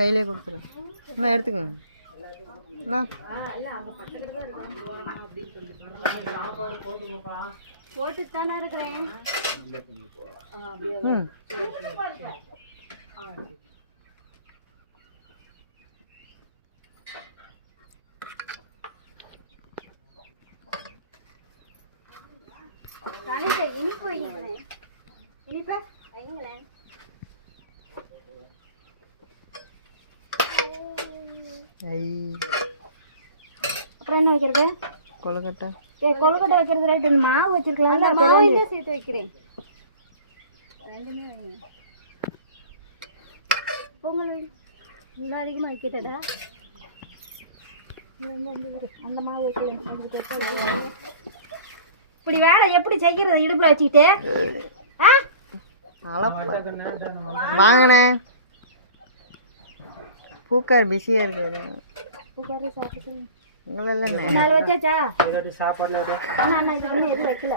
கையிலே கொடுத்துருங்க எடுத்துக்கங்க போட்டு தானே இருக்கிறேன். இனிப்பு வைங்களேன். இனிப்பா வைங்களேன். அப்புறம் என்ன வைக்கிறது? கொழுக்கட்டை. கொழுக்கட்டை வைக்கிறது ரைட். மாவு வச்சிருக்கலாம்ல, மாவு தான் சேர்த்து வைக்கிறேன். ரெண்டுமே வைங்க. பொங்கல் வை. இன்னும் அதிகமாக வைக்கிறதா? அந்த மாவு வைக்கலாம். இப்படி வேலை எப்படி செய்யறது? இடுப்புல வச்சுக்கிட்டு வாங்கண்ணே. பூக்கார் பிஸியா இருக்கு. பூக்காரு சாப்பிட்டு நாலு வச்சாச்சா? சாப்பாடுல இது ஒன்றும் எதுவும் வைக்கல.